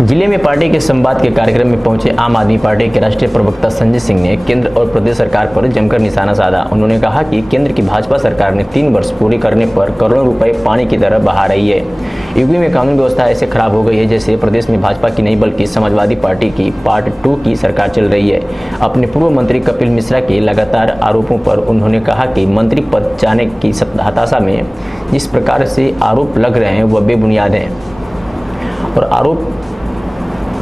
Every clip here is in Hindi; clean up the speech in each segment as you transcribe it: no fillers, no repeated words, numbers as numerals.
जिले में पार्टी के संवाद के कार्यक्रम में पहुंचे आम आदमी पार्टी के राष्ट्रीय प्रवक्ता संजय सिंह ने केंद्र और प्रदेश सरकार पर जमकर निशाना साधा। उन्होंने कहा कि केंद्र की भाजपा सरकार ने 3 वर्ष पूरे करने पर करोड़ों रुपए पानी की तरह बहा रही है। यूपी में कानून व्यवस्था ऐसे खराब हो गई है जैसे प्रदेश में भाजपा की नहीं बल्कि समाजवादी पार्टी की पार्ट 2 की सरकार चल रही है। अपने पूर्व मंत्री कपिल मिश्रा के लगातार आरोपों पर उन्होंने कहा कि मंत्री पद जाने की हताशा में जिस प्रकार से आरोप लग रहे हैं वह बेबुनियाद हैं और आरोप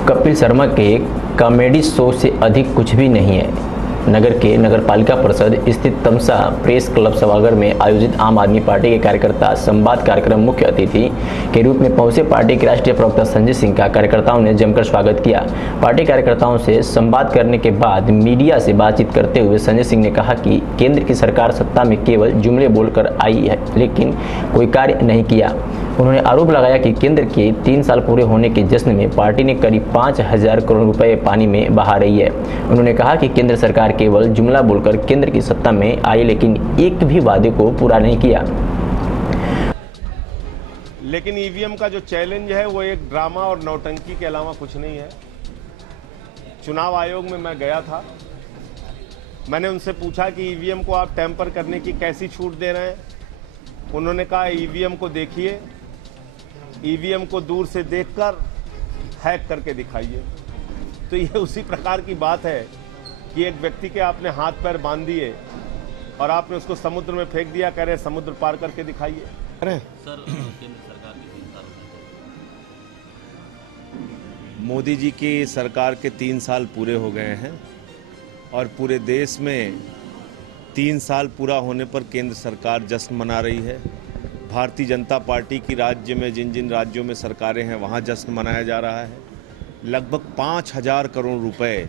कपिल शर्मा के कॉमेडी शो से अधिक कुछ भी नहीं है। नगर के नगरपालिका परिषद स्थित तमसा प्रेस क्लब सभागार में आयोजित आम आदमी पार्टी के कार्यकर्ता संवाद कार्यक्रम मुख्य अतिथि के रूप में पहुंचे पार्टी के राष्ट्रीय प्रवक्ता संजय सिंह का कार्यकर्ताओं ने जमकर स्वागत किया। पार्टी कार्यकर्ताओं से संवाद करने के बाद मीडिया से बातचीत करते हुए संजय सिंह ने कहा कि केंद्र की सरकार सत्ता में केवल जुमले बोलकर आई है लेकिन कोई कार्य नहीं किया। उन्होंने आरोप लगाया कि केंद्र के 3 साल पूरे होने के जश्न में पार्टी ने करीब 5,000 करोड़ रुपए पानी में बहा रही है। उन्होंने कहा कि केंद्र सरकार केवल जुमला बोलकर केंद्र की सत्ता में आई लेकिन एक भी वादे को पूरा नहीं किया। लेकिन ईवीएम का जो चैलेंज है वो एक ड्रामा और नौटंकी के अलावा कुछ नहीं है। चुनाव आयोग में मैं गया था, मैंने उनसे पूछा कि ईवीएम को आप टेम्पर करने की कैसी छूट दे रहे हैं। उन्होंने कहा ईवीएम को देखिए, ईवीएम को दूर से देखकर हैक करके दिखाइए। तो ये उसी प्रकार की बात है कि एक व्यक्ति के आपने हाथ पैर बांध दिए और आपने उसको समुद्र में फेंक दिया, कह रहे समुद्र पार करके दिखाइए। सर, केंद्र सरकार के 3 साल मोदी जी की सरकार के 3 साल पूरे हो गए हैं और पूरे देश में 3 साल पूरा होने पर केंद्र सरकार जश्न मना रही है। भारतीय जनता पार्टी की राज्य में जिन जिन राज्यों में सरकारें हैं वहाँ जश्न मनाया जा रहा है। लगभग 5,000 करोड़ रुपए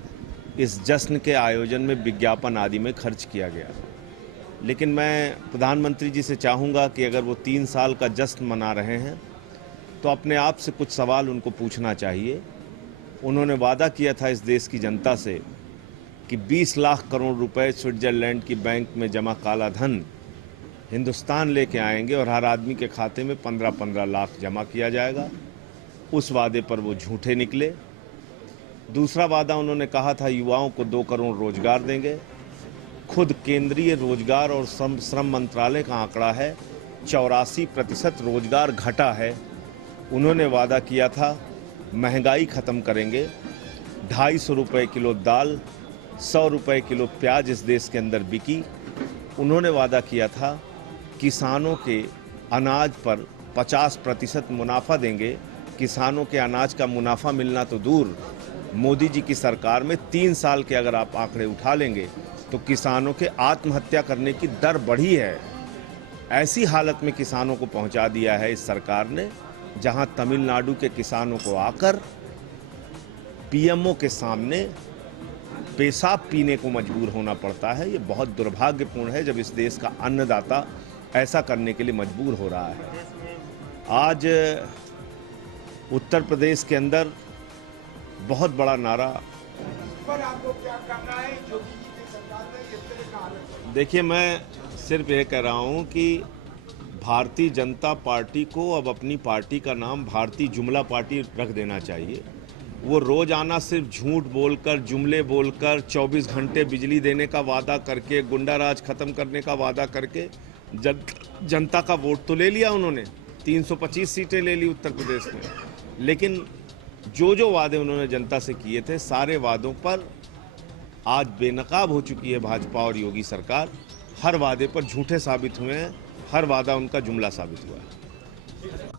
इस जश्न के आयोजन में विज्ञापन आदि में खर्च किया गया। लेकिन मैं प्रधानमंत्री जी से चाहूँगा कि अगर वो 3 साल का जश्न मना रहे हैं तो अपने आप से कुछ सवाल उनको पूछना चाहिए। उन्होंने वादा किया था इस देश की जनता से कि 20 लाख करोड़ रुपए स्विट्जरलैंड की बैंक में जमा काला धन हिंदुस्तान लेके आएंगे और हर आदमी के खाते में 15-15 लाख जमा किया जाएगा। उस वादे पर वो झूठे निकले। दूसरा वादा उन्होंने कहा था युवाओं को 2 करोड़ रोजगार देंगे। खुद केंद्रीय रोजगार और श्रम मंत्रालय का आंकड़ा है 84% रोजगार घटा है। उन्होंने वादा किया था महंगाई ख़त्म करेंगे, 250 रुपये किलो दाल, 100 रुपये किलो प्याज इस देश के अंदर बिकी। उन्होंने वादा किया था किसानों के अनाज पर 50% मुनाफा देंगे। किसानों के अनाज का मुनाफा मिलना तो दूर, मोदी जी की सरकार में 3 साल के अगर आप आंकड़े उठा लेंगे तो किसानों के आत्महत्या करने की दर बढ़ी है। ऐसी हालत में किसानों को पहुंचा दिया है इस सरकार ने जहां तमिलनाडु के किसानों को आकर पीएमओ के सामने पेशाब पीने को मजबूर होना पड़ता है। ये बहुत दुर्भाग्यपूर्ण है जब इस देश का अन्नदाता ऐसा करने के लिए मजबूर हो रहा है। आज उत्तर प्रदेश के अंदर बहुत बड़ा नारा, पर आपको क्या करना है योगी जी की सरकार में इस तरह का हालत? देखिए, मैं सिर्फ ये कह रहा हूँ कि भारतीय जनता पार्टी को अब अपनी पार्टी का नाम भारतीय जुमला पार्टी रख देना चाहिए। वो रोजाना सिर्फ झूठ बोलकर, जुमले बोलकर, 24 घंटे बिजली देने का वादा करके, गुंडाराज खत्म करने का वादा करके जनता का वोट तो ले लिया उन्होंने, 325 सीटें ले ली उत्तर प्रदेश में। लेकिन जो वादे उन्होंने जनता से किए थे सारे वादों पर आज बेनकाब हो चुकी है भाजपा और योगी सरकार। हर वादे पर झूठे साबित हुए हैं, हर वादा उनका जुमला साबित हुआ है।